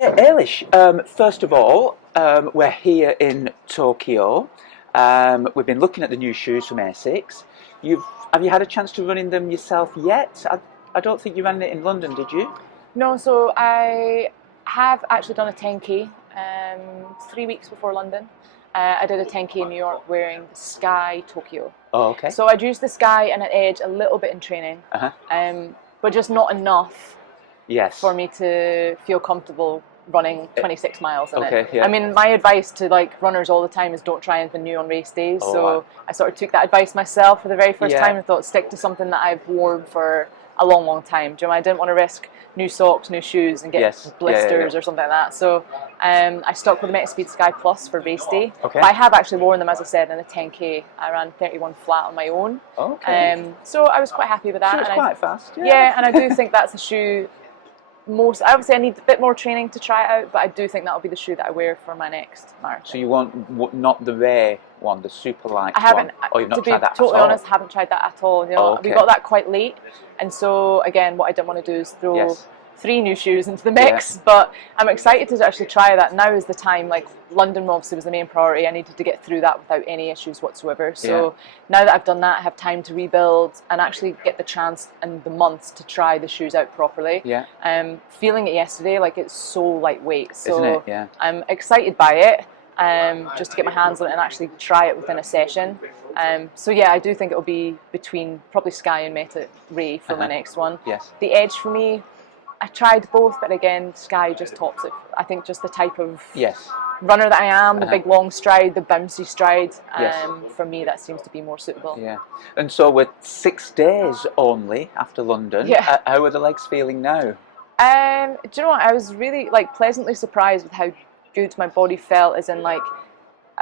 Eilish, first of all, we're here in Tokyo. We've been looking at the new shoes from ASICS. Have you had a chance to run in them yourself yet? I don't think you ran it in London, did you? No, so I have actually done a 10K 3 weeks before London. I did a 10K in New York wearing the Sky Tokyo. Oh, okay. So I'd used the Sky and an Edge a little bit in training, but just not enough for me to feel comfortable running 26 miles in it. Yeah. I mean, my advice to runners all the time is don't try anything new on race days. I sort of took that advice myself for the very first time and thought stick to something that I've worn for a long, long time. Do you know, I didn't want to risk new socks, new shoes and get blisters or something like that. So I stuck with the Metaspeed Sky Plus for race day. But I have actually worn them, as I said, in a 10K. I ran 31 flat on my own. So I was quite happy with that. So it's quite fast. Yeah, and I do think that's the shoe obviously I need a bit more training to try it out, but I do think that'll be the shoe that I wear for my next marathon. So you want not the Ray one, the super light I haven't, one? Or you've not to be tried that totally at all? honest, haven't tried that at all. You know, we got that quite late, and so again, what I didn't want to do is throw 3 new shoes into the mix, but I'm excited to actually try that. Now is the time. Like, London obviously was the main priority. I needed to get through that without any issues whatsoever. So now that I've done that, I have time to rebuild and actually get the chance and the months to try the shoes out properly. Feeling it yesterday, like, it's so lightweight. So isn't it? Yeah. I'm excited by it. Just to get my hands on it and actually try it within a session. So yeah, I do think it'll be between probably Sky and Meta Ray for my next one. The Edge for me, I tried both, but again, Sky just tops it. I think just the type of runner that I am, the big long stride, the bouncy stride, for me that seems to be more suitable. Yeah. And so we're 6 days only after London. How are the legs feeling now? Do you know what? I was really pleasantly surprised with how good my body felt, as in, like,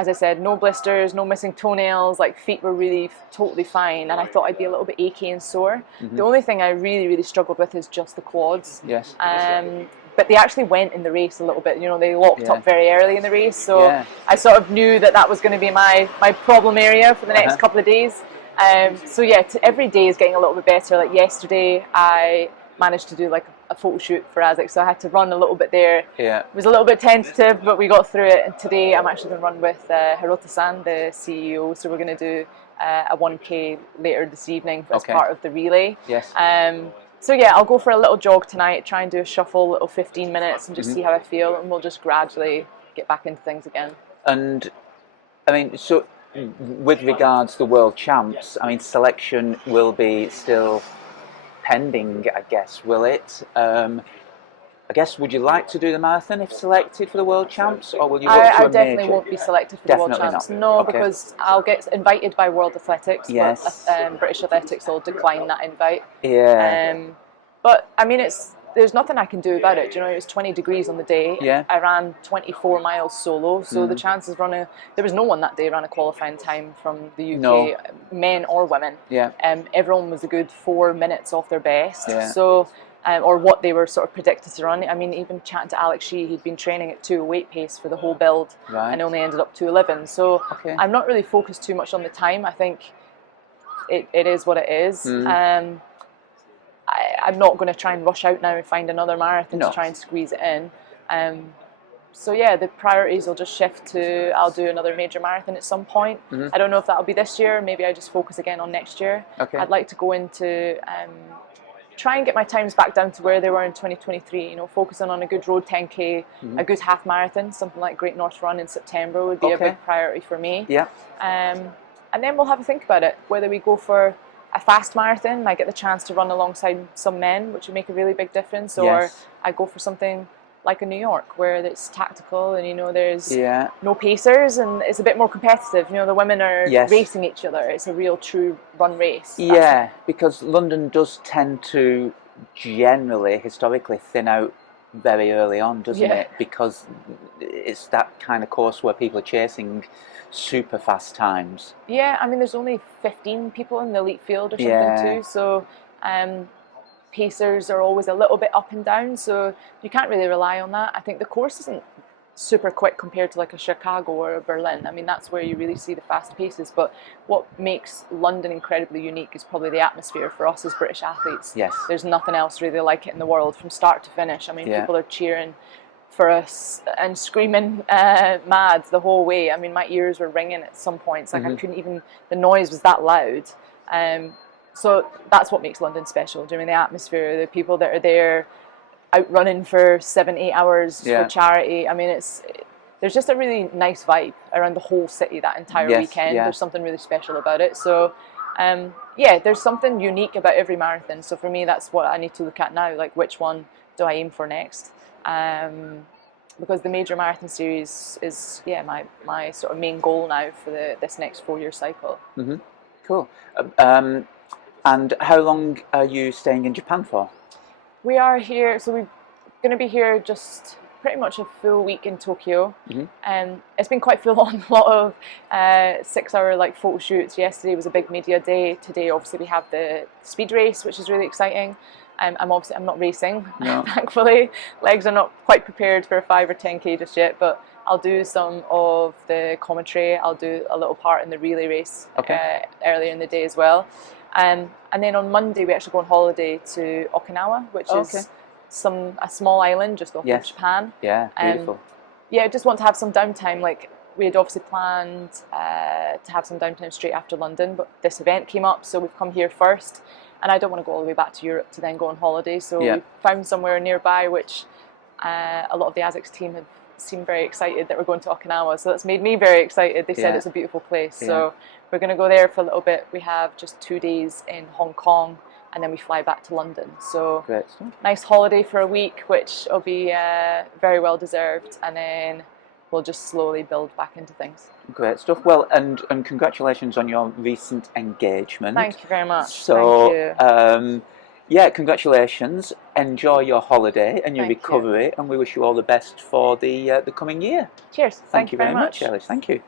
as I said, no blisters, no missing toenails, feet were really totally fine, and I thought I'd be a little bit achy and sore. The only thing I really struggled with is just the quads. But they actually went in the race a little bit, you know, they locked up very early in the race, so I sort of knew that was going to be my problem area for the next couple of days. So yeah, every day is getting a little bit better. Like yesterday, I managed to do a photo shoot for ASICS, so I had to run a little bit there. It was a little bit tentative, but we got through it. And today I'm actually going to run with Hirota-san, the CEO, so we're going to do a 1K later this evening as part of the relay. So yeah, I'll go for a little jog tonight, try and do a shuffle, little 15 minutes, and just see how I feel, and we'll just gradually get back into things again. And I mean, so with regards to the World Champs, I mean, selection will be still pending, I guess, will it? I guess, would you like to do the marathon if selected for the World Champs, or will you look to a major? I definitely won't be selected for the World Champs. No, because I'll get invited by World Athletics, but British Athletics will decline that invite. But I mean, there's nothing I can do about it. You know, it was 20 degrees on the day. I ran 24 miles solo, so the chances running, there was no one that day ran a qualifying time from the UK, men or women. Everyone was a good 4 minutes off their best. So, or what they were sort of predicted to run. I mean, even chatting to Alex Shee, he'd been training at 2:08 pace for the whole build and only ended up 2:11. So I'm not really focused too much on the time. I think it is what it is. I'm not going to try and rush out now and find another marathon to try and squeeze it in. So yeah, the priorities will just shift to I'll do another major marathon at some point. I don't know if that'll be this year. Maybe I just focus again on next year. I'd like to go into try and get my times back down to where they were in 2023. You know, focusing on a good road 10K, a good half marathon, something like Great North Run in September would be a big priority for me. And then we'll have a think about it, whether we go for a fast marathon, I get the chance to run alongside some men, which would make a really big difference, or I go for something like a New York, where it's tactical and, you know, there's no pacers and it's a bit more competitive. You know, the women are racing each other. It's a real true run race. Because London does tend to generally, historically, thin out very early on, doesn't it? Because it's that kind of course where people are chasing super fast times. I mean, there's only 15 people in the elite field or something too, so pacers are always a little bit up and down, so you can't really rely on that. I think the course isn't super quick compared to like a Chicago or a Berlin. I mean, that's where you really see the fast paces, but what makes London incredibly unique is probably the atmosphere for us as British athletes. There's nothing else really like it in the world from start to finish. I mean, people are cheering for us and screaming mad the whole way. I mean, my ears were ringing at some points. Like I couldn't even, the noise was that loud. So that's what makes London special. Do you know, the atmosphere, the people that are there out running for 7-8 hours for charity. I mean, there's just a really nice vibe around the whole city that entire weekend. There's something really special about it. So yeah, there's something unique about every marathon. So for me, that's what I need to look at now. Like, which one do I aim for next? Because the major marathon series is my sort of main goal now for this next 4-year cycle. Cool. And how long are you staying in Japan for? We are here, so we're going to be here just pretty much a full week in Tokyo. It's been quite full on, a lot of 6-hour like photo shoots. Yesterday was a big media day. Today obviously we have the speed race, which is really exciting. I'm not racing, thankfully. Legs are not quite prepared for a 5 or 10k just yet, but I'll do some of the commentary. I'll do a little part in the relay race earlier in the day as well. And then on Monday we actually go on holiday to Okinawa, which is a small island just off of Japan. Yeah, beautiful. Yeah, I just want to have some downtime. Like, we had obviously planned to have some downtime straight after London, but this event came up, so we've come here first. And I don't want to go all the way back to Europe to then go on holiday, so we found somewhere nearby, which a lot of the ASICS team have seemed very excited that we're going to Okinawa, so that's made me very excited. They said it's a beautiful place, so we're going to go there for a little bit. We have just 2 days in Hong Kong, and then we fly back to London. So nice holiday for a week, which will be very well deserved, and then we'll just slowly build back into things. Great stuff. Well, and congratulations on your recent engagement. Thank you very much. So, thank you. yeah, congratulations. Enjoy your holiday and your recovery, and we wish you all the best for the coming year. Cheers. Thank you very much, much. Eilish. Thank you.